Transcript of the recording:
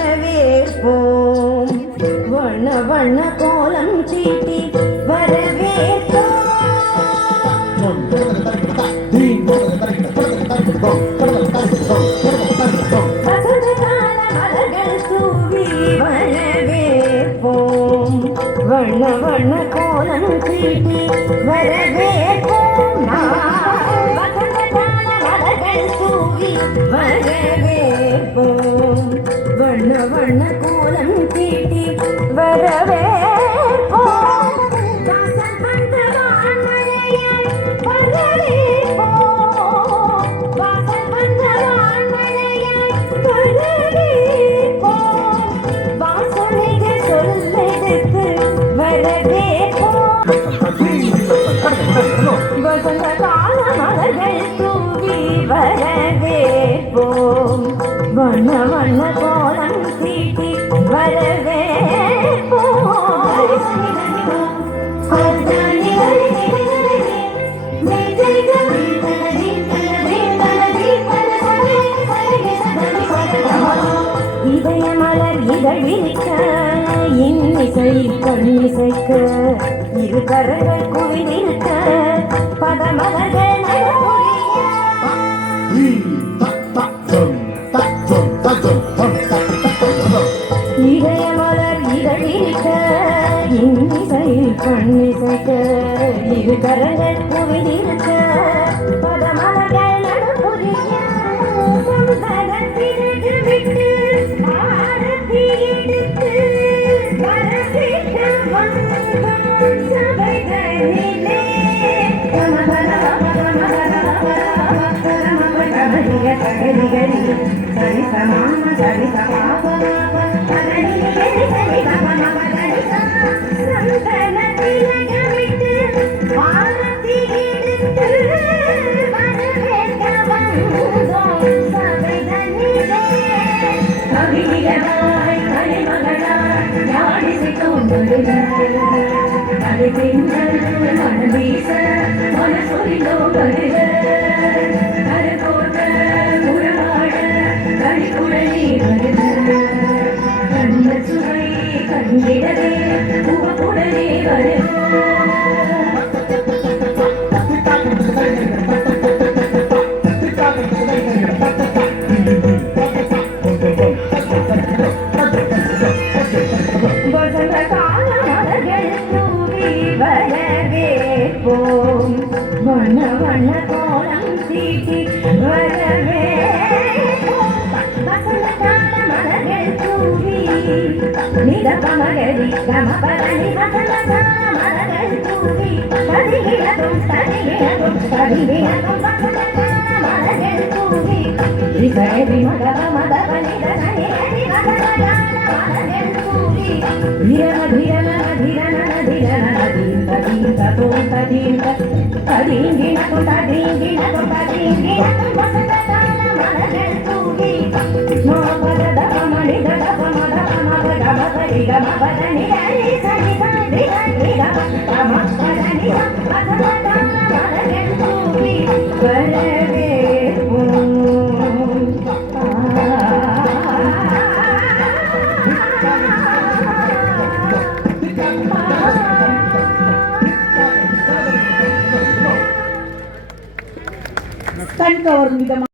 வரவேற்போம் வண்ண வண்ண கோலம் தீட்டி வரவேற்போம் வசந்த கால மலர்கள் தூவி வரவேற்போம் வண்ண வண்ண கோலம் தீட்டி வரவேற்போம் வசந்த கால மலர்கள் தூவி வரவேற்போம் வண்ண வண்ண கோலம் தீட்டி வரவேற்போம் வாசல் வந்த வான்மழையாய் வரவேற்போம் வாசல் வந்த வான்மழையாய் வரவேற்போம் வாசனைகள் சொல்லெடுத்து வரவேற்போம் வசந்த கால மலர்கள் தூவி வரவேற்போம் வண்ண வண்ண கோலம் தீட்டி வரவேற்போம் இதயமலர் இதழ் விரிக்க இன்னிசை கண்ணிசைக்க இரு கரங்கள் குவிந்திருக்க பதமலர்கள் இதயமலர் இதழிருக்க இன்னிசை கண்ணிசைக்க இரு கரங்கள் குவிந்திருக்க பதமலர்கள் நடுபுரிய சந்தனத்திற்கு விட்டு ஆரத்தி எடுத்து வரவேற்க வந்தோம் சபைகளிலே சரி சமாம சரி சமாப சந்தனத்திலகமிட்டு ஆரத்தி எடுத்து வரவேற்க வந்தோம் சபைகளிலே கவிஞராய் கலைமகளாய் யாழிசைக்கும் அது பின்னல் மனம் வீச மனசொலிந்தோ வருக கருகோட்ட உறவாட கழிக்குழலி வருக கண்ண சுவை கண்டிடவே உவப்புடனே வருக வண்ண வண்ண கோலம் தீட்டி வரவேற்போம் வசந்த கால மலர்கள் தூவி நிதபமகரி கமபரணி வசந்த கால மலர்கள் தூவி கதிகிழதும் கதிகிழதும் கதிகிழதும் வசந்த கால மலர்கள் தூவி ரிசரி மகவ மதவ நிதனி ஹரி வசந்த கால மலர்கள் தூவி ಧಿರನ ಧಿರನ ಧಿರನ ಧಿರನ ಧೀಂತ ಧೀಂತ ತೋಂತ ಧೀಂತ ತದೀಂಗಿನ ತೊಂತ ಧೀಂಗಿನ ತೊಂತ ಧೀಂಗಿನ ವಸಂತ ಕಾಲ ಮಲர்கள் ತೂಗಿ ಮಪದ ದಪ ಮಣಿ ದಪ ಮದ ಮಗ ಗಮ ಗರಿ ಗಮ ಪದ ನಿಗರಿ ಸರಿ ಸರಿ ಗರಿ ಗಮ ಗಮ ಪದ ನಿಗ ವಸಂತ ಕಾಲ ಮಲர்கள் ತೂಗಿ வரவேற்போம் கண் கவரும் விதமாக